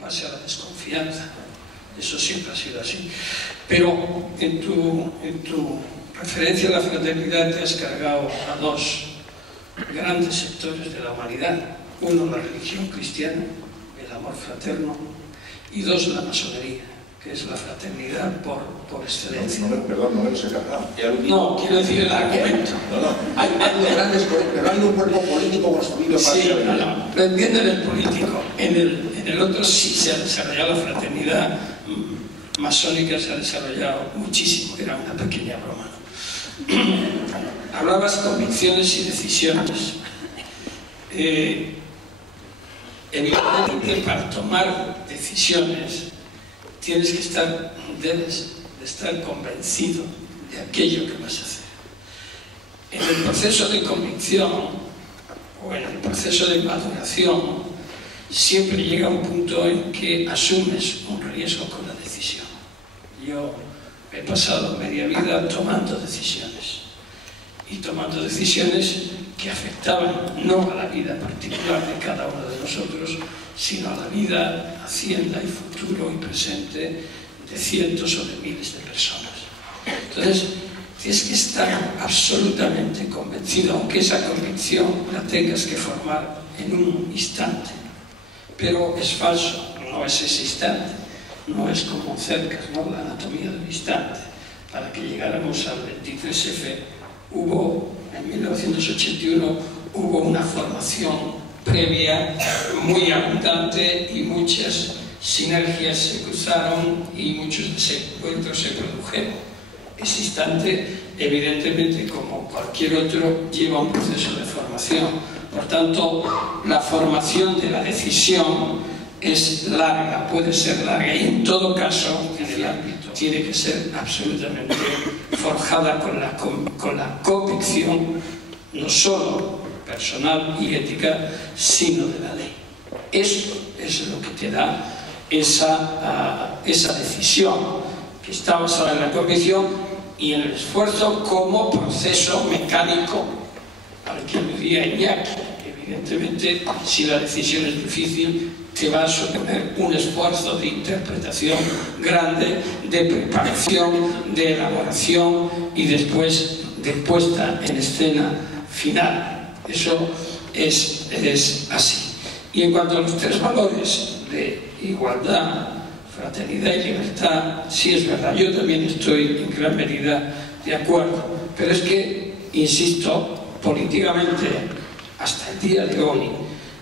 base a la desconfianza. Eso siempre ha sido así. Pero en tu referencia a la fraternidad te has cargado a dos grandes sectores de la humanidad. Uno, la religión cristiana, el amor fraterno, y dos, la masonería, que es la fraternidad por excelencia. Perdón, no me los he cargado. No, quiero decir el argumento. Hay unos grandes, pero hay un cuerpo político construido para sí, lo entiendo en el político. En el otro sí se ha desarrollado la fraternidad masónica, se ha desarrollado muchísimo, era una pequeña broma, ¿no? Hablabas convicciones y decisiones. Evidentemente, para tomar decisiones debes de estar convencido de aquello que vas a hacer. En el proceso de convicción o en el proceso de maduración siempre llega un punto en que asumes un riesgo con la decisión. Yo he pasado media vida tomando decisiones y tomando decisiones que afectaban no a la vida particular de cada uno de nosotros, sino a la vida, hacienda y futuro y presente de cientos o de miles de personas. Entonces, tienes que estar absolutamente convencido, aunque esa convicción la tengas que formar en un instante. Pero es falso, no es ese instante, no es como cercas, ¿no? La anatomía del instante. Para que llegáramos al 23F en 1981 hubo una formación previa muy abundante y muchas sinergias se cruzaron y muchos desencuentros se produjeron. Ese instante, evidentemente, como cualquier otro, lleva un proceso de formación. Por tanto, la formación de la decisión es larga, puede ser larga, y en todo caso, en el ámbito, tiene que ser absolutamente forjada con la convicción, no solo personal y ética, sino de la ley. Eso es lo que te da esa decisión, que está basada en la convicción y en el esfuerzo como proceso mecánico al que aludía Iñaki. Evidentemente, si la decisión es difícil, te va a suponer un esfuerzo de interpretación grande, de preparación, de elaboración y después de puesta en escena final. Eso es así. Y en cuanto a los tres valores de igualdad, fraternidad y libertad, sí es verdad, yo también estoy en gran medida de acuerdo, pero es que, insisto, políticamente, hasta el día de hoy,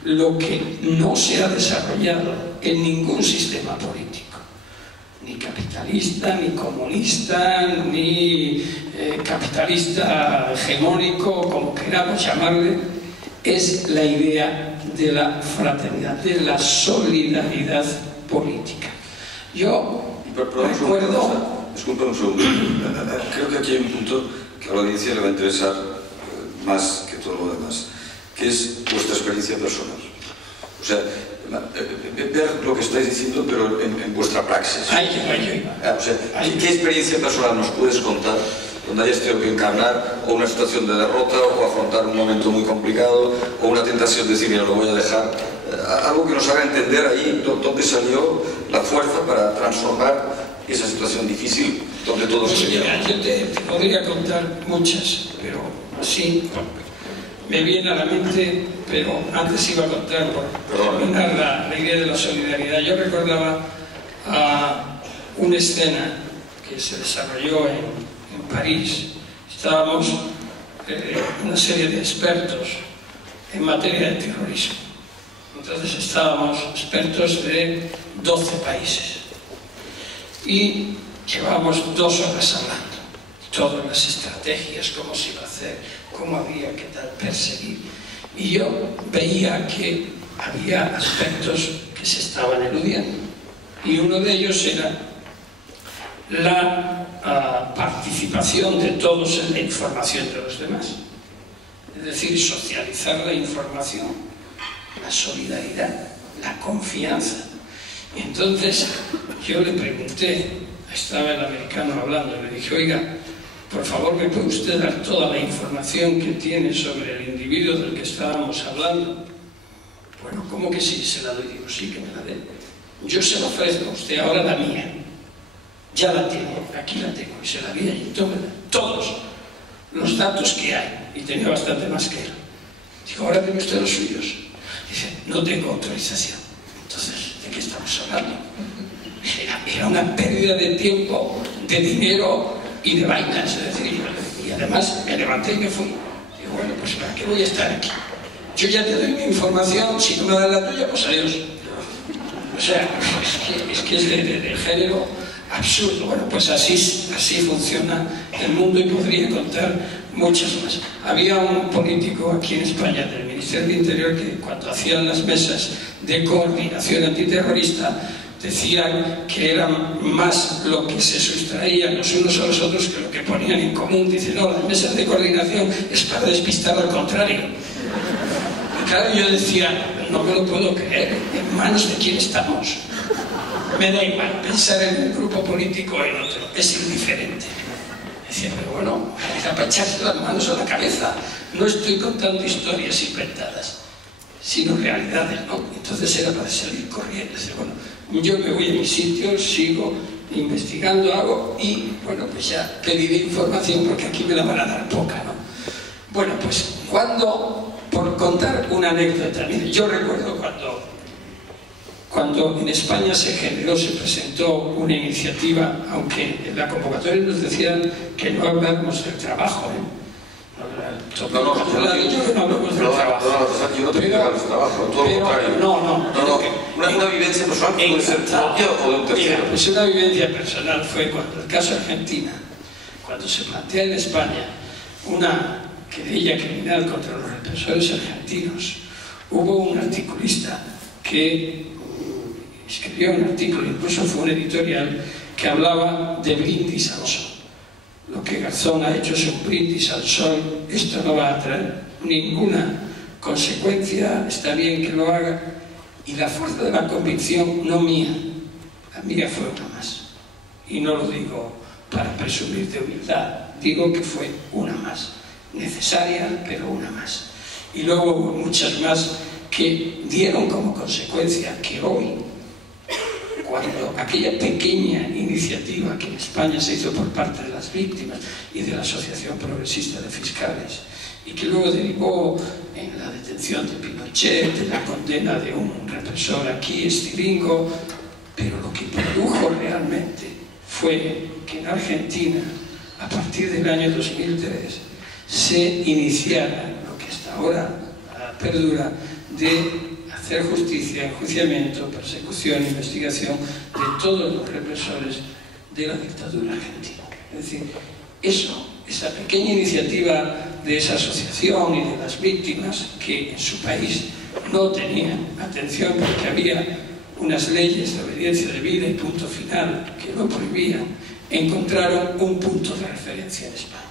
lo que no se ha desarrollado en ningún sistema político, ni capitalista, ni comunista, ni capitalista hegemónico, como queramos llamarle, es la idea de la fraternidad, de la solidaridad política. Yo recuerdo... Disculpa un segundo. Creo que aquí hay un punto que a la audiencia le va a interesar más que todo lo demás, que es vuestra experiencia personal. O sea, ver lo que estáis diciendo, pero en vuestra praxis. O sea, ¿qué experiencia personal nos puedes contar donde hayas tenido que encarnar o una situación de derrota o afrontar un momento muy complicado o una tentación de decir, mira, lo voy a dejar? Algo que nos haga entender ahí dónde salió la fuerza para transformar esa situación difícil donde todos se llevan. Yo te podría contar muchas, pero así me viene a la mente, pero antes iba a contar por terminar la idea de la solidaridad. Yo recordaba una escena que se desarrolló en París. Estábamos una serie de expertos en materia de terrorismo. Entonces estábamos expertos de 12 países y llevábamos 2 horas hablando, todas las estrategias, cómo se iba a hacer, cómo había que perseguir. Y yo veía que había aspectos que se estaban eludiendo. Y uno de ellos era la participación de todos en la información de los demás. Es decir, socializar la información, la solidaridad, la confianza. Y entonces yo le pregunté, estaba el americano hablando, le dije, oiga, por favor, ¿me puede usted dar toda la información que tiene sobre el individuo del que estábamos hablando? Bueno, ¿cómo que sí? Se la doy. Digo, sí, que me la dé. yo se lo ofrezco a usted ahora la mía. Ya la tengo, aquí la tengo, y se la di allí, todos los datos que hay, y tenía bastante más que él. Digo, ahora deme usted los suyos. Dice, no tengo autorización. Entonces, ¿de qué estamos hablando? Era una pérdida de tiempo, de dinero y de vainas, es decir, y además me levanté y me fui. Digo, bueno, pues ¿para qué voy a estar aquí? Yo ya te doy mi información, si no me das la tuya, pues adiós. O sea, es que es de género absurdo. Bueno, pues así funciona el mundo y podría contar muchas más. Había un político aquí en España del Ministerio del Interior que cuando hacían las mesas de coordinación antiterrorista decían que eran más lo que se sustraían los unos a los otros que lo que ponían en común. Dicen, no, las mesas de coordinación es para despistar al contrario. Y claro, yo decía, no me lo puedo creer, ¿en manos de quién estamos? Me da igual pensar en un grupo político o en otro, es indiferente. Decía, pero bueno, era para echarse las manos a la cabeza. No estoy contando historias inventadas, sino realidades, ¿no? Entonces era para salir corriendo. Decía, bueno, yo me voy a mi sitio, sigo investigando, hago y, bueno, pues ya pediré información porque aquí me la van a dar poca, ¿no? Bueno, pues por contar una anécdota, mire, yo recuerdo cuando en España se presentó una iniciativa, aunque en la convocatoria nos decían que no habláramos del trabajo, Yo no te pido el trabajo, todo lo contrario. Una vivencia personal que puede ser propia o de un tercero. Mira, pues una vivencia personal fue cuando el caso Argentina, cuando se plantea en España una querella criminal contra los represores argentinos, hubo un articulista que escribió un artículo, incluso fue un editorial, que hablaba de brindis al sol. Lo que Garzón ha hecho es un brindis al sol, esto no va a traer ninguna consecuencia, está bien que lo haga, y la fuerza de la convicción, no mía, la mía fue una más. Y no lo digo para presumir de humildad, digo que fue una más, necesaria, pero una más. Y luego hubo muchas más que dieron como consecuencia que hoy, cuando aquella pequeña iniciativa que en España se hizo por parte de las víctimas y de la Asociación Progresista de Fiscales, y que luego derivó en la detención de Pinochet, en la condena de un represor aquí, Estilingo, pero lo que produjo realmente fue que en Argentina, a partir del año 2003, se iniciara lo que hasta ahora perdura de hacer justicia, enjuiciamiento, persecución, investigación de todos los represores de la dictadura argentina. Es decir, esa pequeña iniciativa de esa asociación y de las víctimas que en su país no tenían atención porque había unas leyes de obediencia de vida y punto final que lo prohibían, encontraron un punto de referencia en España.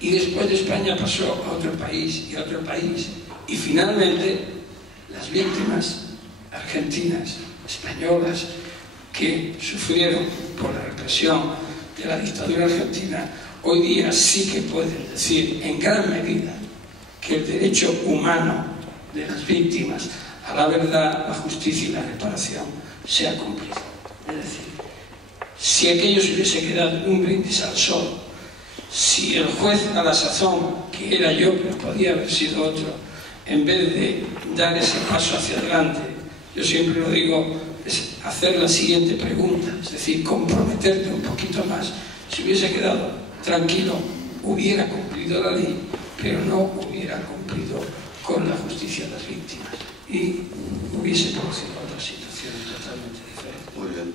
Y después de España pasó a otro país y a otro país, y finalmente las víctimas argentinas, españolas, que sufrieron por la represión de la dictadura argentina, hoy día sí que pueden decir en gran medida que el derecho humano de las víctimas a la verdad, la justicia y la reparación se ha cumplido. Es decir, si aquello se hubiese quedado en un brindis al sol, si el juez a la sazón, que era yo, pero podía haber sido otro, en vez de dar ese paso hacia adelante, yo siempre lo digo, es hacer la siguiente pregunta, es decir, comprometerte un poquito más. Si hubiese quedado tranquilo, hubiera cumplido la ley, pero no hubiera cumplido con la justicia de las víctimas y hubiese producido otras situaciones totalmente diferentes. Muy bien.